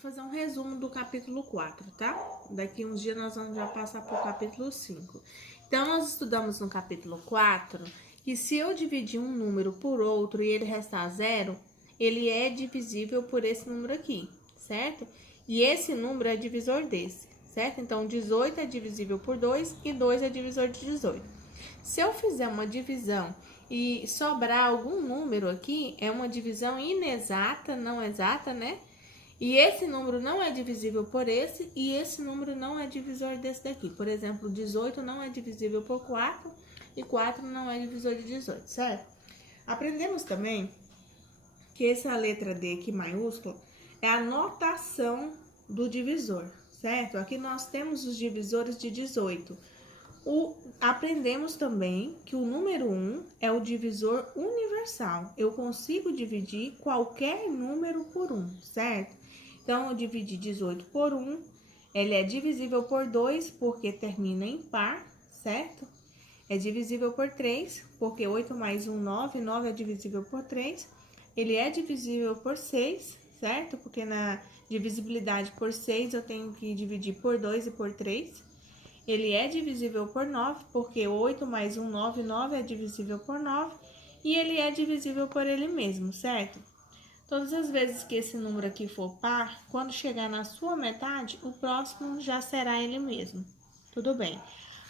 fazer um resumo do capítulo 4, tá? Daqui uns dias nós vamos já passar pro capítulo 5. Então, nós estudamos no capítulo 4 que se eu dividir um número por outro e ele restar zero, ele é divisível por esse número aqui, certo? E esse número é divisor desse, certo? Então, 18 é divisível por 2 e 2 é divisor de 18. Se eu fizer uma divisão e sobrar algum número aqui, é uma divisão inexata, não exata, né? E esse número não é divisível por esse, e esse número não é divisor desse daqui. Por exemplo, 18 não é divisível por 4, e 4 não é divisor de 18, certo? Aprendemos também que essa letra D aqui maiúscula é a notação do divisor, certo? Aqui nós temos os divisores de 18. Aprendemos também que o número 1 é o divisor universal. Eu consigo dividir qualquer número por 1, certo? Então, eu dividi 18 por 1, ele é divisível por 2, porque termina em par, certo? É divisível por 3, porque 8 mais 1, 9, 9 é divisível por 3. Ele é divisível por 6, certo? Porque na divisibilidade por 6 eu tenho que dividir por 2 e por 3. Ele é divisível por 9, porque 8 mais 1, 9, 9 é divisível por 9. E ele é divisível por ele mesmo, certo? Todas as vezes que esse número aqui for par, quando chegar na sua metade, o próximo já será ele mesmo. Tudo bem.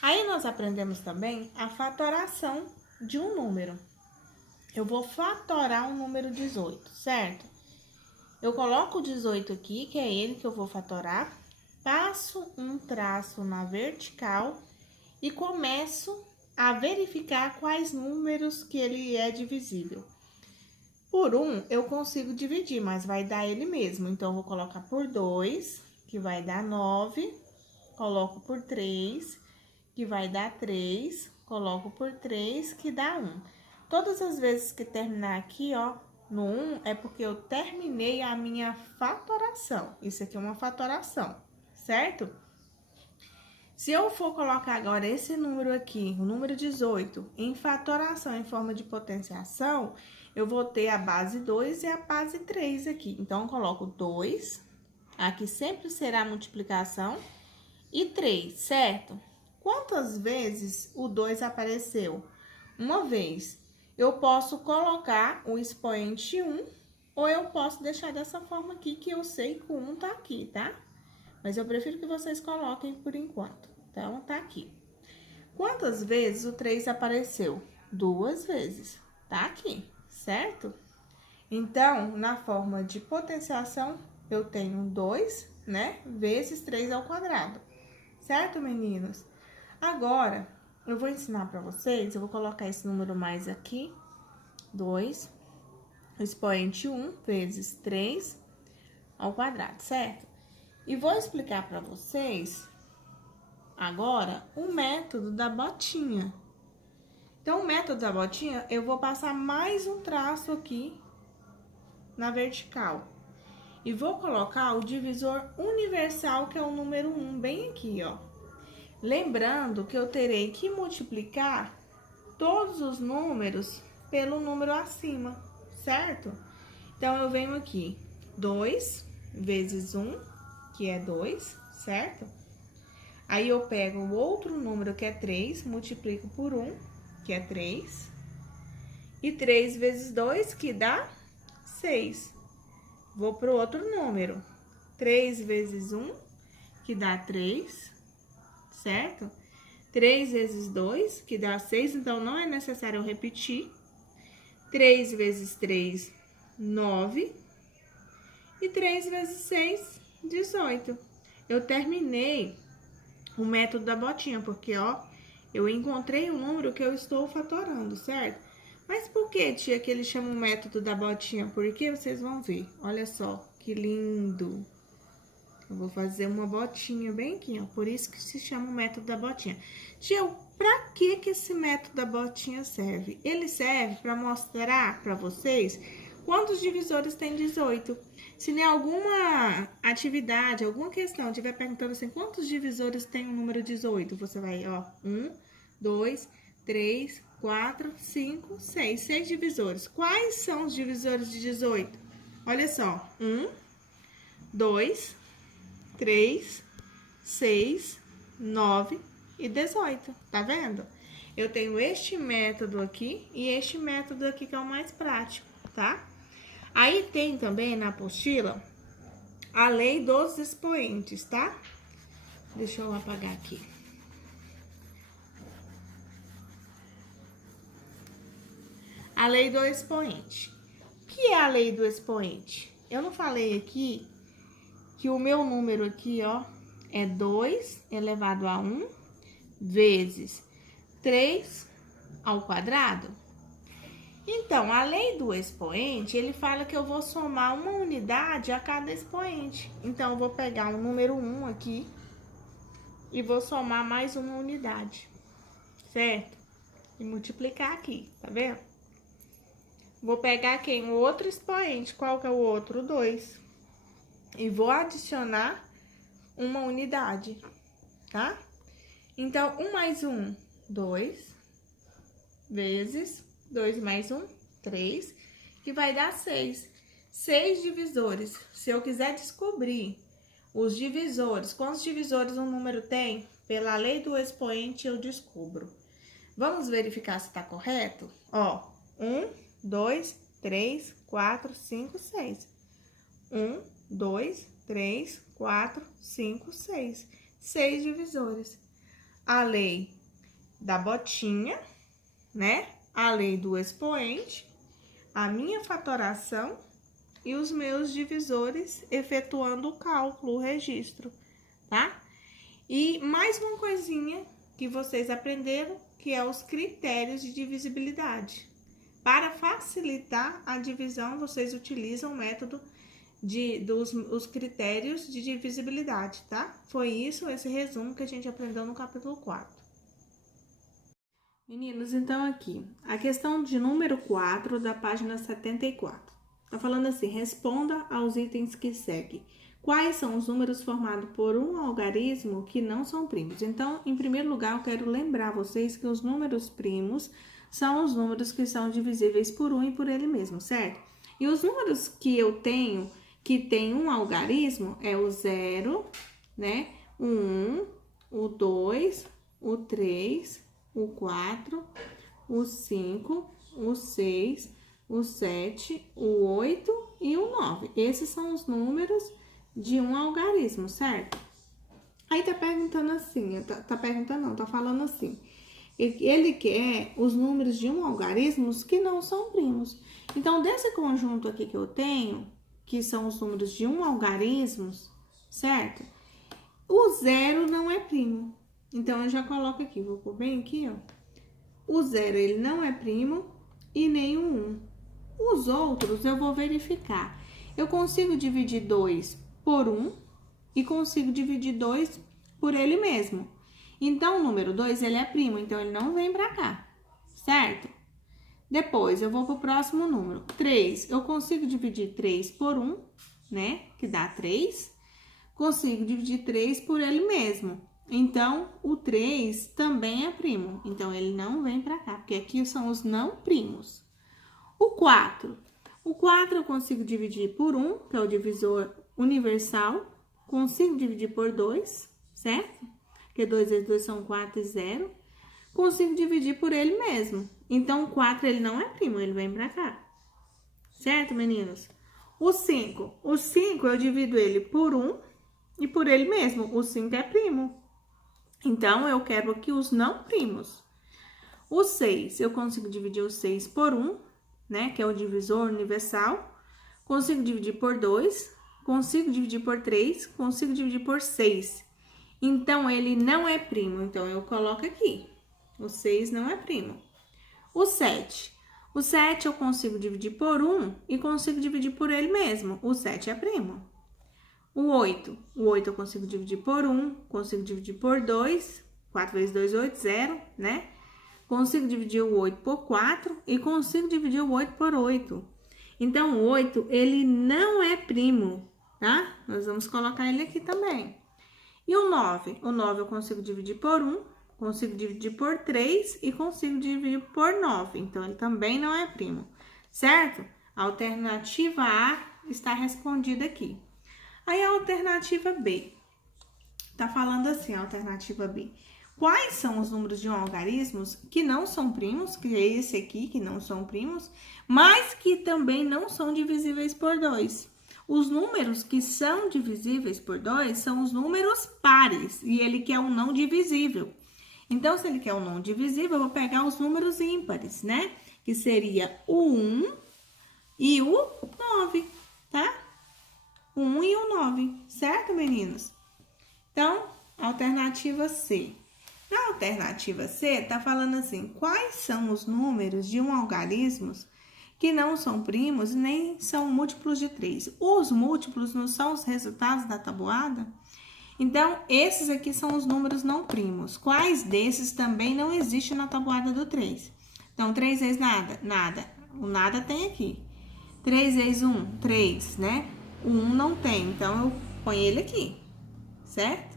Aí nós aprendemos também a fatoração de um número. Eu vou fatorar o número 18, certo? Eu coloco o 18 aqui, que é ele que eu vou fatorar, passo um traço na vertical e começo a verificar quais números que ele é divisível. Por 1, eu consigo dividir, mas vai dar ele mesmo. Então, eu vou colocar por 2, que vai dar 9. Coloco por 3, que vai dar 3. Coloco por 3, que dá 1. Todas as vezes que terminar aqui, ó, no 1, é porque eu terminei a minha fatoração. Isso aqui é uma fatoração, certo? Se eu for colocar agora esse número aqui, o número 18, em fatoração em forma de potenciação, eu vou ter a base 2 e a base 3 aqui. Então, eu coloco 2, aqui sempre será multiplicação, e 3, certo? Quantas vezes o 2 apareceu? Uma vez. Eu posso colocar o expoente 1, ou eu posso deixar dessa forma aqui, que eu sei que o 1 tá aqui, tá? Mas eu prefiro que vocês coloquem por enquanto. Então, tá aqui. Quantas vezes o 3 apareceu? 2 vezes. Tá aqui, certo? Então, na forma de potenciação, eu tenho 2, né? Vezes 3 ao quadrado. Certo, meninos? Agora, eu vou ensinar pra vocês, eu vou colocar esse número mais aqui. 2, o expoente 1 vezes 3 ao quadrado, certo? E vou explicar para vocês agora o método da botinha. Então, o método da botinha, eu vou passar mais um traço aqui na vertical. E vou colocar o divisor universal, que é o número 1, bem aqui, ó. Lembrando que eu terei que multiplicar todos os números pelo número acima, certo? Então, eu venho aqui, 2 vezes 1, que é 2, certo? Aí, eu pego o outro número, que é 3, multiplico por 1, que é 3. E 3 vezes 2, que dá 6. Vou pro outro número. 3 vezes 1, que dá 3, certo? 3 vezes 2, que dá 6, então não é necessário eu repetir. 3 vezes 3, 9. E 3 vezes 6, 18. Eu terminei o método da botinha, porque, ó, eu encontrei o número que eu estou fatorando, certo? Mas por que, tia, que ele chama o método da botinha? Porque vocês vão ver. Olha só, que lindo. Eu vou fazer uma botinha bem aqui, ó. Por isso que se chama o método da botinha. Tia, pra que esse método da botinha serve? Ele serve para mostrar para vocês quantos divisores tem 18. Se em alguma atividade, alguma questão, estiver perguntando assim, quantos divisores tem o número 18? Você vai, ó, 1, 2, 3, 4, 5, 6. 6 divisores. Quais são os divisores de 18? Olha só, 1, 2, 3, 6, 9 e 18. Tá vendo? Eu tenho este método aqui e este método aqui que é o mais prático, tá? Aí tem também na apostila a lei dos expoentes, tá? Deixa eu apagar aqui. A lei do expoente. O que é a lei do expoente? Eu não falei aqui que o meu número aqui, ó, é 2 elevado a 1 vezes 3 ao quadrado? Então, a lei do expoente, ele fala que eu vou somar uma unidade a cada expoente. Então, eu vou pegar o número 1 aqui e vou somar mais uma unidade, certo? E multiplicar aqui, tá vendo? Vou pegar aqui o outro expoente. Qual que é o outro? 2. E vou adicionar uma unidade, tá? Então, 1 mais 1, 2, vezes 2 mais 1, 3, que vai dar 6. 6 divisores. Se eu quiser descobrir os divisores, quantos divisores um número tem, pela lei do expoente eu descubro. Vamos verificar se tá correto? Ó, 1, 2, 3, 4, 5, 6. 1, 2, 3, 4, 5, 6. 6 divisores. A lei da botinha, né? A lei do expoente, a minha fatoração e os meus divisores efetuando o cálculo, o registro, tá? E mais uma coisinha que vocês aprenderam, que é os critérios de divisibilidade. Para facilitar a divisão, vocês utilizam o método dos critérios de divisibilidade, tá? Foi isso, esse resumo que a gente aprendeu no capítulo 4. Meninos, então aqui, a questão de número 4 da página 74. Tá falando assim, responda aos itens que seguem. Quais são os números formados por um algarismo que não são primos? Então, em primeiro lugar, eu quero lembrar vocês que os números primos são os números que são divisíveis por 1 e por ele mesmo, certo? E os números que eu tenho, que tem um algarismo, é o 0, né? O 1, o 2, o 3, o 4, o 5, o 6, o 7, o 8 e o 9. Esses são os números de um algarismo, certo? Aí tá perguntando assim, tá falando assim. Ele quer os números de um algarismo que não são primos. Então, desse conjunto aqui que eu tenho, que são os números de um algarismo, certo? O 0 não é primo. Então, eu já coloco aqui, vou pôr bem aqui, ó. O 0, ele não é primo e nem o 1. Os outros, eu vou verificar. Eu consigo dividir 2 por 1 e consigo dividir 2 por ele mesmo. Então, o número 2, ele é primo, então ele não vem pra cá, certo? Depois, eu vou pro próximo número. 3, eu consigo dividir 3 por 1, né? Que dá 3. Consigo dividir 3 por ele mesmo. Então, o 3 também é primo. Então, ele não vem pra cá, porque aqui são os não primos. O 4. O 4 eu consigo dividir por 1, que é o divisor universal. Consigo dividir por 2, certo? Porque 2 vezes 2 são 4 e 0. Consigo dividir por ele mesmo. Então, o 4, ele não é primo, ele vem pra cá. Certo, meninos? O 5. O 5, eu divido ele por 1 e por ele mesmo. O 5 é primo. Então, eu quero aqui os não primos. O 6, eu consigo dividir o 6 por 1, né? Que é o divisor universal. Consigo dividir por 2. Consigo dividir por 3. Consigo dividir por 6. Então, ele não é primo. Então, eu coloco aqui. O 6 não é primo. O 7. O 7 eu consigo dividir por 1 e consigo dividir por ele mesmo. O 7 é primo. O 8. O 8 eu consigo dividir por 1, consigo dividir por 2. 4 vezes 2, 8, 0, né? Consigo dividir o 8 por 4 e consigo dividir o 8 por 8. Então, o 8, ele não é primo, tá? Nós vamos colocar ele aqui também. E o 9? O 9 eu consigo dividir por 1, consigo dividir por 3 e consigo dividir por 9. Então, ele também não é primo, certo? A alternativa A está respondida aqui. Aí a alternativa B. Tá falando assim, a alternativa B. Quais são os números de um algarismo que não são primos, que é esse aqui, que não são primos, mas que também não são divisíveis por 2? Os números que são divisíveis por 2 são os números pares, e ele quer um não divisível. Então, se ele quer um não divisível, eu vou pegar os números ímpares, né? Que seria o 1 e o 9, tá? O 1 e o 9, certo, meninos? Então, alternativa C. Na alternativa C, tá falando assim, quais são os números de um algarismo que não são primos nem são múltiplos de 3? Os múltiplos não são os resultados da tabuada? Então, esses aqui são os números não primos. Quais desses também não existem na tabuada do 3? Então, 3 vezes nada? Nada. O nada tem aqui. 3 vezes 1? 3, né? O 1 não tem, então eu ponho ele aqui, certo?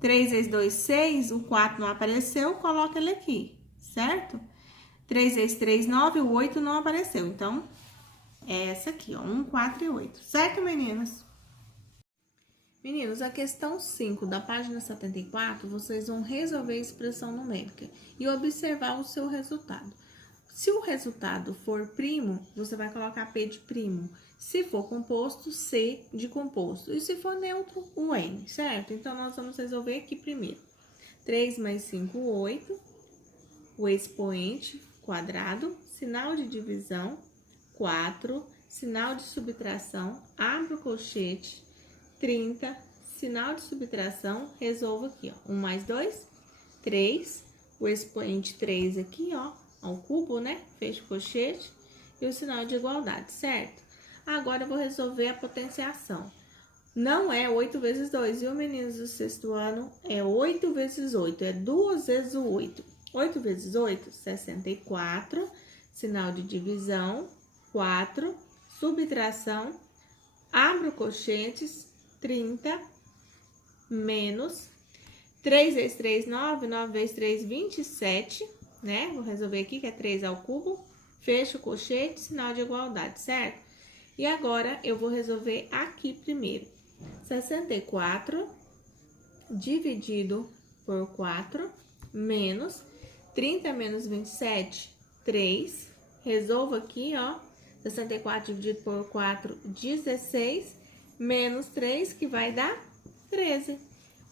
3 vezes 2, 6, o 4 não apareceu, coloca ele aqui, certo? 3 vezes 3, 9, o 8 não apareceu, então é essa aqui, ó, 1, 4 e 8, certo, meninas? Meninos, a questão 5 da página 74, vocês vão resolver a expressão numérica e observar o seu resultado. Se o resultado for primo, você vai colocar P de primo. Se for composto, C de composto. E se for neutro, o N, certo? Então, nós vamos resolver aqui primeiro. 3 mais 5, 8. O expoente quadrado. Sinal de divisão, 4. Sinal de subtração, abre o colchete, 30. Sinal de subtração, resolvo aqui, ó. 1 mais 2, 3. O expoente 3 aqui, ó, ao cubo, né? Fecha o colchete. E o sinal de igualdade, certo? Agora, eu vou resolver a potenciação. Não é 8 vezes 2, viu, meninos do sexto ano? É 8 vezes 8, é 2 vezes o 8. 8 vezes 8, 64. Sinal de divisão, 4. Subtração, abro colchetes, 30. Menos 3 vezes 3, 9. 9 vezes 3, 27, né? Vou resolver aqui, que é 3 ao cubo. Fecho o colchete, sinal de igualdade, certo? E agora, eu vou resolver aqui primeiro. 64 dividido por 4, menos 30 menos 27, 3. Resolvo aqui, ó. 64 dividido por 4, 16. Menos 3, que vai dar 13.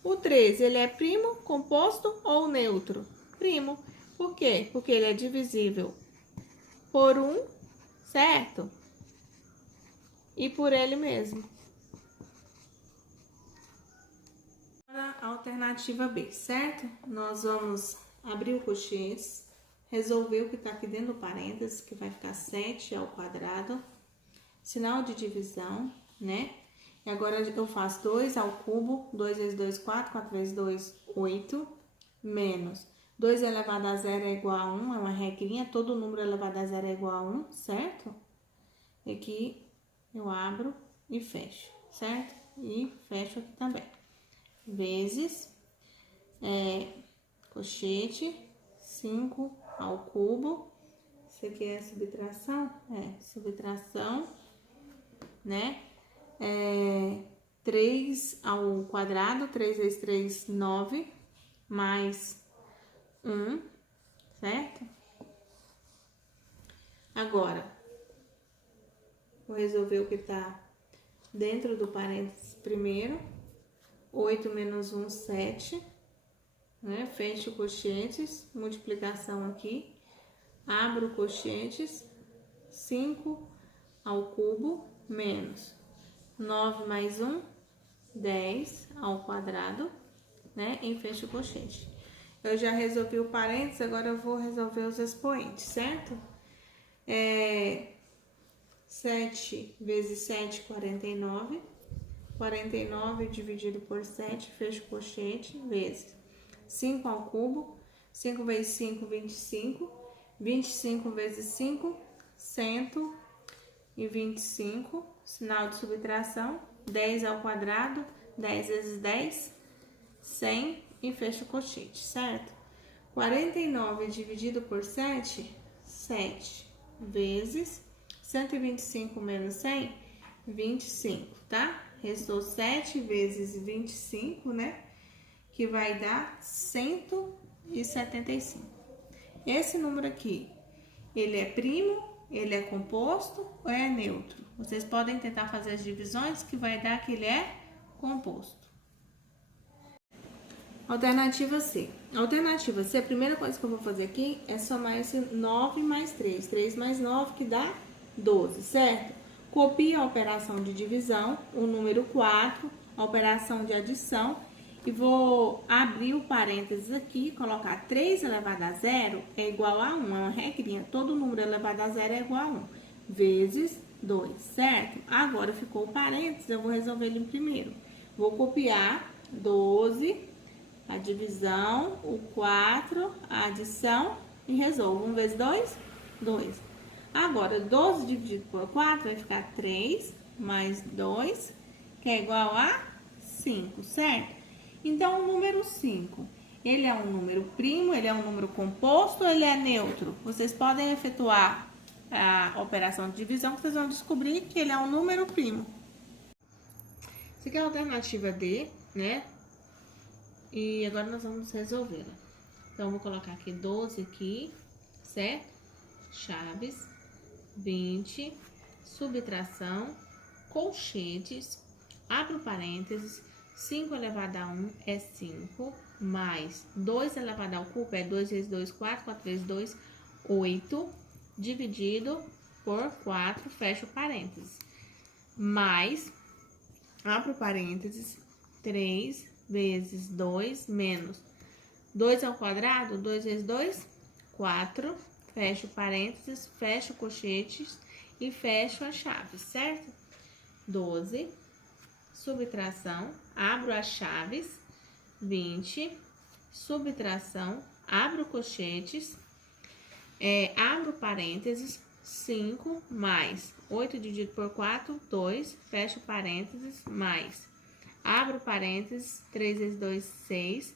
O 13, ele é primo, composto ou neutro? Primo. Por quê? Porque ele é divisível por 1, certo? E por ele mesmo. A alternativa B, certo? Nós vamos abrir o colchete, resolver o que está aqui dentro do parênteses, que vai ficar 7 ao quadrado. Sinal de divisão, né? E agora eu faço 2 ao cubo, 2 vezes 2, 4, 4 vezes 2, 8, menos 2 elevado a 0 é igual a 1, é uma regrinha, todo número elevado a 0 é igual a 1, certo? E aqui eu abro e fecho, certo? E fecho aqui também. Vezes, colchete, 5 ao cubo, isso aqui é subtração? Subtração, né? 3 ao quadrado, 3 vezes 3, 9, mais 1, certo? Agora, vou resolver o que tá dentro do parênteses primeiro. 8 menos 1, 7, né? Fecho colchetes, multiplicação aqui, abro colchetes, 5 ao cubo, menos 9 mais 1, 10 ao quadrado, né? E fecho o colchete. Eu já resolvi o parênteses, agora eu vou resolver os expoentes, certo? 7 vezes 7, 49. 49 dividido por 7, fecho o colchete, vezes 5 ao cubo. 5 vezes 5, 25. 25 vezes 5, 125. Sinal de subtração, 10 ao quadrado, 10 vezes 10, 100 e fecho o colchete, certo? 49 dividido por 7, 7 vezes 125 menos 100, 25, tá? restou 7 vezes 25, né? Que vai dar 175. Esse número aqui, ele é primo, ele é composto ou é neutro? Vocês podem tentar fazer as divisões que vai dar que ele é composto. Alternativa C. Alternativa C, a primeira coisa que eu vou fazer aqui é somar esse 9 mais 3. 3 mais 9 que dá 12, certo? Copio a operação de divisão, o número 4, a operação de adição, e vou abrir o parênteses aqui, colocar 3 elevado a 0 é igual a 1, é uma regrinha, todo número elevado a 0 é igual a 1, vezes 2, certo? Agora ficou o parênteses, eu vou resolver ele primeiro. Vou copiar 12, a divisão, o 4, a adição e resolvo. 1 vezes 2, 2. Agora, 12 dividido por 4 vai ficar 3 mais 2, que é igual a 5, certo? Então, o número 5, ele é um número primo, ele é um número composto ou ele é neutro? Vocês podem efetuar a operação de divisão, que vocês vão descobrir que ele é um número primo. Essa aqui é a alternativa D, né? E agora nós vamos resolvê-la. Então, eu vou colocar aqui 12 aqui, certo? Chaves, 20, subtração, colchetes, abro parênteses, 5 elevado a 1 é 5, mais 2 elevado ao cubo é 2 vezes 2, 4, 4 vezes 2, 8, dividido por 4, fecho parênteses, mais, abro parênteses, 3 vezes 2 menos 2 ao quadrado, 2 vezes 2, 4, fecho parênteses, fecho colchetes e fecho as chaves, certo? 12, subtração, abro as chaves, 20, subtração, abro colchetes, abro parênteses, 5 mais 8 dividido por 4, 2, fecho parênteses, mais, abro parênteses, 3 vezes 2, 6,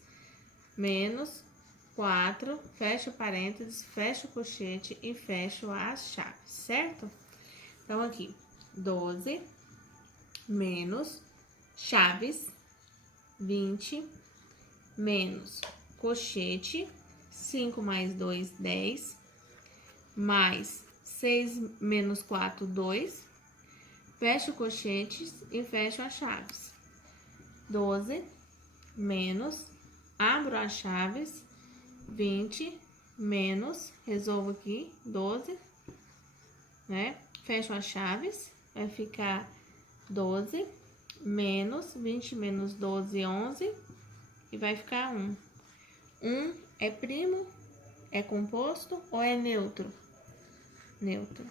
menos 4, fecho parênteses, fecho colchete e fecho as chaves, certo? Então, aqui, 12 menos chaves, 20, menos colchete, 5 mais 2, 10, mais 6 menos 4, 2, fecho colchetes e fecho as chaves. 12 menos, abro as chaves, 20 menos, resolvo aqui, 12, né? Fecho as chaves, vai ficar 12 menos 20 menos 12, 11, e vai ficar 1. 1 é primo, é composto ou é neutro? Neutro.